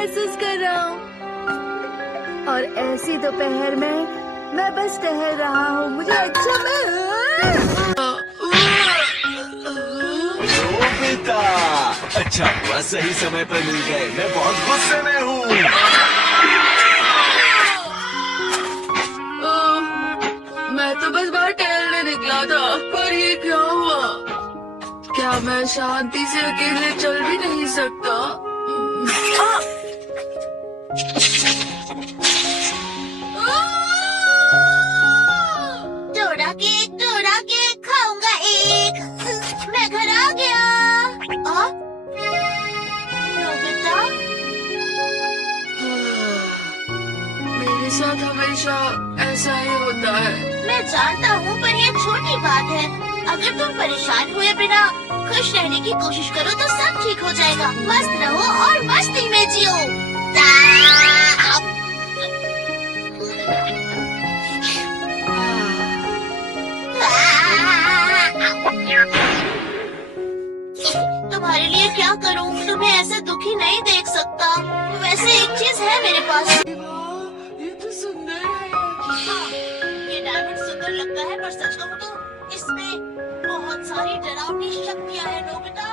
महसूस कर रहा हूँ। और ऐसी दोपहर में मैं बस टहल रहा हूँ। मुझे अच्छा बेटा, अच्छा हुआ सही समय पर मिल गए। मैं बहुत गुस्से में हूँ। मैं तो बस बाहर टहलने निकला था, पर ये क्या हुआ? क्या मैं शांति से अकेले चल भी नहीं सकता? डोरा केक खाऊंगा एक। मैं घर आ गया। नोबिता, मेरे साथ हमेशा ऐसा ही होता है। मैं जानता हूँ, पर ये छोटी बात है। अगर तुम परेशान हुए बिना खुश रहने की कोशिश करो तो सब ठीक हो जाएगा। मस्त रहो और मस्ती में जियो। तुम्हारे लिए क्या करूं? तुम्हें ऐसे दुखी नहीं देख सकता। वैसे एक चीज है मेरे पास। ये तो सुंदर है। ये डायमंड सुंदर लगता है, पर सच कहूं तो इसमें बहुत सारी डरावनी शक्तियां हैं नोबिता।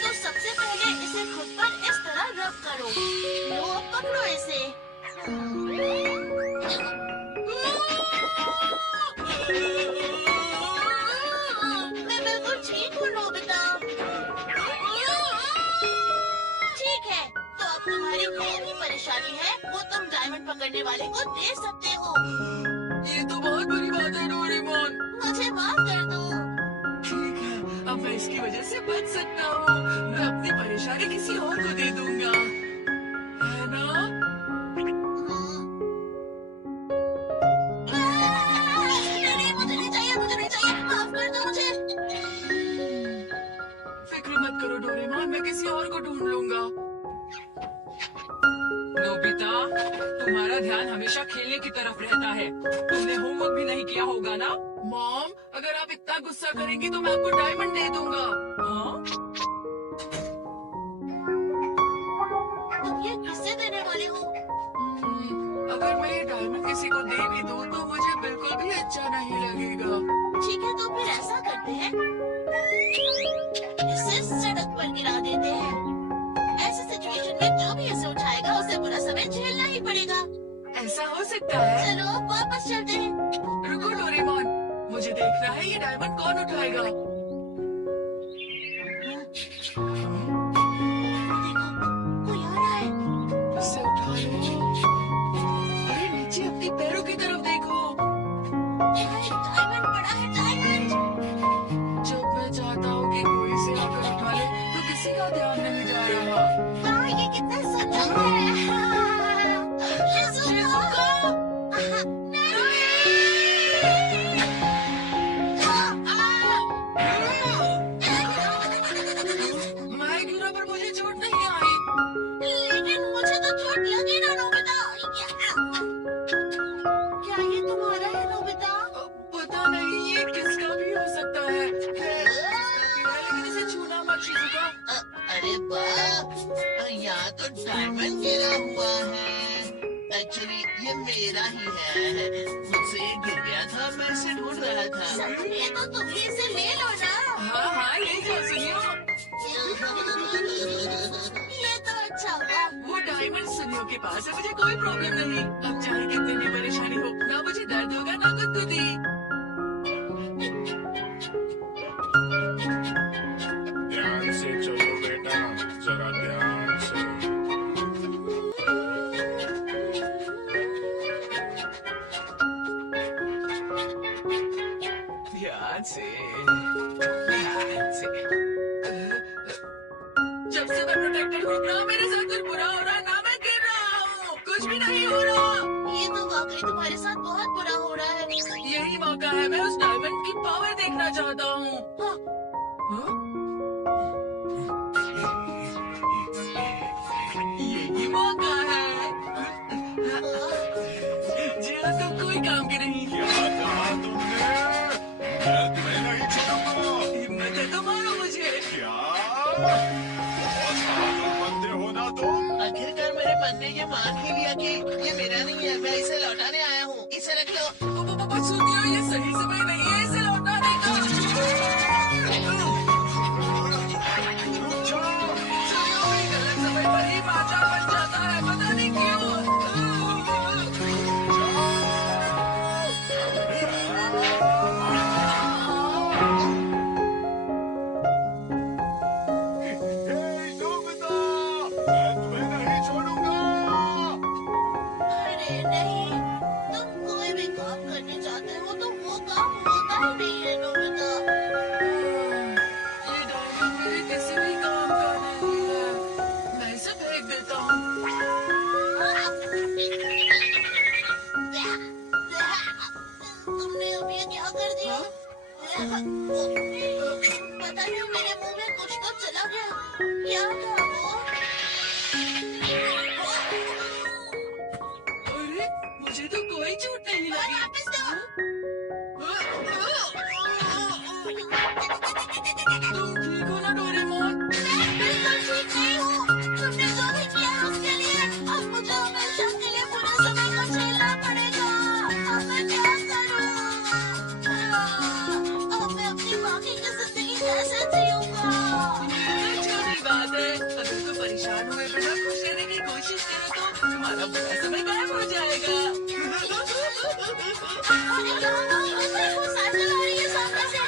तो सबसे पहले इसे खुद पर इस तरह रब करो। लो, पकड़ो इसे। मैं बिल्कुल ठीक हूँ नोबिता। ठीक है, तो अब तुम्हारी जो भी परेशानी है वो तुम डायमंड पकड़ने वाले को दे सकते हो। ये तो बहुत बुरी बात है डोरेमोन। मुझे माफ कर दो। ठीक है, अब मैं इसकी वजह से बच सकता हूँ। मैं अपनी परेशानी किसी और को दे दूंगा, है ना? नहीं, मुझे नहीं चाहिए, माफ कर दो मुझे। फिक्र मत करो डोरेमोन, मैं किसी और को ढूंढ लूंगा। नोबिता, तुम्हारा ध्यान हमेशा खेलने की तरफ रहता है। तुमने होमवर्क भी नहीं किया होगा ना? मॉम, अगर आप इतना गुस्सा करेंगी तो मैं आपको डायमंड दे दूंगा। हाँ? तुम ये किससे देने वाले हो? अगर मैं ये डायमंड किसी को दे भी दूं तो मुझे बिल्कुल भी अच्छा नहीं लगेगा। ठीक है, तो फिर ऐसा करते हैं, इसे सड़क पर गिरा देते हैं। ऐसी सिचुएशन में जो भी इसे उठाएगा उसे बुरा समय झेलना ही पड़ेगा। ऐसा हो सकता है? चलो वापस चलते हैं। रुको डोरेमोन, मुझे देखना है ये डायमंड कौन उठाएगा। देखो, कोई आ रहा है। इसे उठा लो। अरे नीचे अपने पैरों की तरफ देखो। डायमंड पड़ा है, डायमंड। जब मैं चाहता हूँ कि कोई इसे आकर उठा ले तो किसी का ध्यान नहीं जा रहा। वाह, ये कितना सुंदर है। शिज़ुका! मायगिरा पर मुझे चोट नहीं आई। लेकिन मुझे तो चोट लगी ना नोबिता। क्या ये तुम्हारा है नोबिता? पता नहीं ये किसका भी हो सकता है। खैर, जिसका भी है, लेकिन इसे छूना मत शिज़ुका। अरे वाह, यहाँ तो डायमंड गिरा हुआ है। एक्चुअली ये मेरा ही है। मुझसे ये गिर गया था, मैं इसे ढूंढ रहा था। सच में? तो तुम ही इसे ले लो ना। हाँ हाँ, ले जाओ सुनियो। ये तो अच्छा हुआ। वो डायमंड सुनियो के पास है, मुझे कोई प्रॉब्लम नहीं। अब चाहे कितनी भी परेशानी हो, ना मुझे दर्द होगा ना गुदगुदी। ध्यान से चलो बेटा, जरा ध्यान से। ध्यान से, ध्यान से। जब से मैं प्रोटेक्टेड हूँ ना मेरे साथ कुछ बुरा हो रहा, ना मैं गिर रहा हूँ, कुछ भी नहीं हो रहा। ये तो वाकई तुम्हारे साथ बहुत बुरा हो रहा है। यही मौका है, मैं उस डायमंड की पावर देखना चाहता हूँ। हाँ? यही मौका है। जी हाँ, तुम कोई काम के नहीं। क्या कहा तुमने? मैं तुम्हें नहीं छोड़ूंगा। हिम्मत है तो मारो मुझे। क्या? मन ने ये मान ही लिया कि ये मेरा नहीं है, मैं इसे लौटाने आया हूँ। इसे रख लो। सुनियो, ये सही समय नहीं है इसे लौटाने का। सुनियो, ये गलत समय पर ही माता बन जाता है, पता नहीं क्यों। मैं तुम्हें नहीं छोड़ूंगा। अरे नहीं, तुम कोई भी काम करने जाते हो तो वो काम होता ही नहीं है नोबिता। ये डायमंड मेरे किसी भी काम का नहीं है, मैं इसे फेंक देता हूँ। तुमने अब ये क्या कर दिया? पता नहीं, मेरे मुंह में कुछ तो चला गया। क्या था वो? अरे मुझे तो कोई चोट नहीं लगी। वापस दो। तुम ठीक हो ना डोरेमोन? मैं बिल्कुल ठीक नहीं हूँ। तुमने जो भी किया है उसके लिए अब मुझे हमेशा के लिए पूरे समय को झेलना पड़ेगा। अब मैं क्या करूँ? अब मैं अपनी बाकी की जिंदगी कैसे जीऊंगा? छोटी बात है, अगर तुम परेशान हुए बिना खुश रहने की कोशिश करो तो तुम्हारा बुरा समय गायब हो जाएगा। अरे देखो, साइकिल आ रही है सामने से।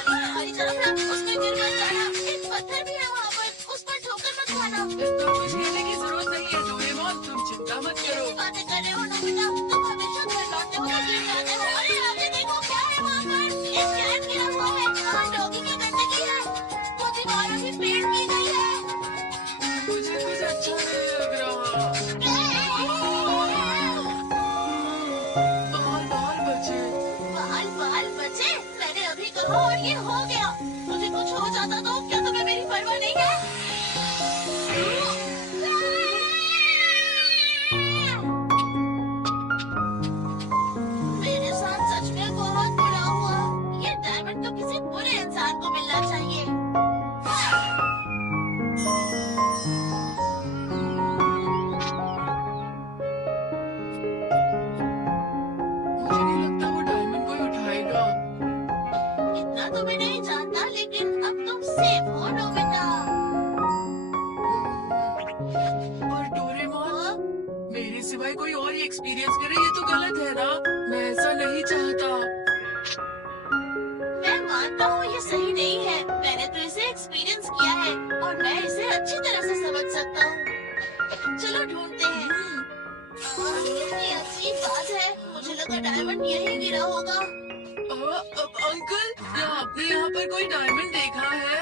हमारी तरफ है, उसमें गिर मत जाना। एक पत्थर भी है वहाँ पर, उस पर ठोकर मत खाना। तो कुछ कहने की जरूरत नहीं है डोरेमोन, तुम चिंता मत करो। कैसी बातें कर रहे हो नोबिता? तुम हमेशा घर लौटते हो तो गिर जाते हो। अरे आगे देखो, क्या है वहाँ पर? एक कैन गिरा हुआ है, वहाँ डॉगी की गंदगी है। वो दीवारों भी पेंट की गई है। मुझे कुछ अच्छा नहीं लग रहा। बाल बचे। बाल बचे? मैंने अभी कहा और ये हो गया। मुझे कुछ हो जाता तो क्या तुम्हें मेरी परवाह नहीं है? मेरे साथ सच में बहुत बुरा हुआ। ये डायमंड तो किसी बुरे इंसान को मिलना चाहिए। मुझे नहीं लगता वो डायमंड कोई उठाएगा। इतना तो मैं नहीं जानता, लेकिन अब तुम सेफ हो नोबिता। और डोरेमोन, मेरे सिवाय कोई और ही एक्सपीरियंस करे ये तो गलत है ना? मैं ऐसा नहीं चाहता। मैं मानता हूँ ये सही नहीं है। मैंने तो इसे एक्सपीरियंस किया है और मैं इसे अच्छी तरह से समझ सकता हूँ। चलो ढूंढते हैं। कितनी अच्छी बात है, मुझे लगा डायमंड यहीं गिरा होगा। अंकल, क्या आपने यहाँ पर कोई डायमंड देखा है?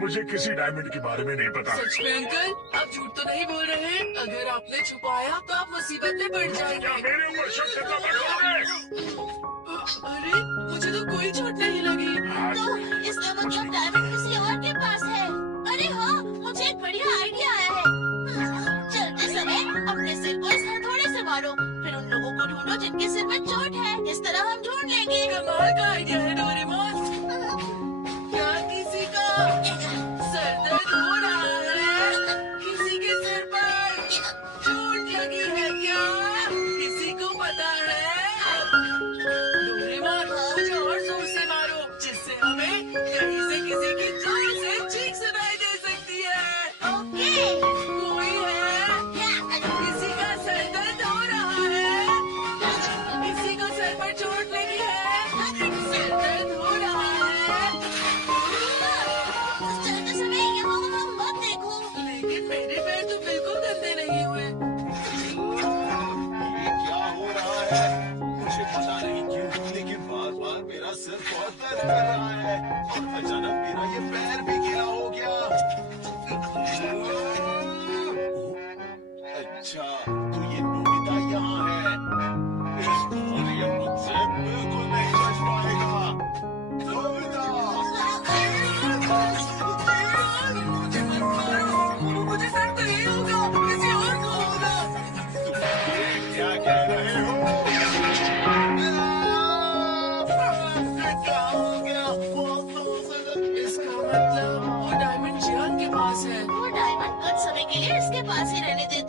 मुझे किसी डायमंड के बारे में नहीं पता। सच में अंकल, आप झूठ तो नहीं बोल रहे? अगर आपने छुपाया तो आप मुसीबत में पड़ क्या जाएंगे। मेरे ऊपर शक करना बंद करोगे? अरे मुझे तो कोई चोट नहीं लगी। तो इसका मतलब डायमंड किसी और के पास है। अरे हाँ, मुझे एक बढ़िया आइडिया आया है। चलते समय अपने सिर को इस हथौड़े से मारो, फिर उन लोगों को ढूंढो जिनके सिर में चोट है। इस तरह हम ढूंढ लेंगे। कमाल का आइडिया है डोरेमोन। क्या किसी का सर दर्द हो रहा है? किसी के सिर पर चोट लगी है क्या? किसी को पता है? डोरेमोन, मुझे और जोर से मारो, जिससे हमें कहीं से किसी की जोर से चीख सुनाई दे सकती है। ओके। कोई है? किसी का सर दर्द हो रहा है? किसी को सर पर चोट लगी है? सर दर्द हो रहा है? चलते समय यहाँ वहाँ मत देखो। लेकिन मेरे पैर तो बिल्कुल गंदे नहीं हुए। ये क्या हो रहा है? मुझे पता नहीं क्यों, लेकिन बार बार मेरा सिर बहुत दर्द कर रहा है और अचानक मेरा ये पैर भी गीला हो गया। अच्छा, तो ये नोबिता यहाँ है। इस बार ये मुझसे बिल्कुल नहीं बच पाएगा। नोबिता! मुझे मत मारो, मुझे सर तो नहीं होगा, किसी और को होगा। तुम ये क्या कह रहे हो? क्या हो गया? इसका मतलब वो डायमंड जियान के पास है। वो डायमंड कुछ समय के लिए इसके पास ही रहने देते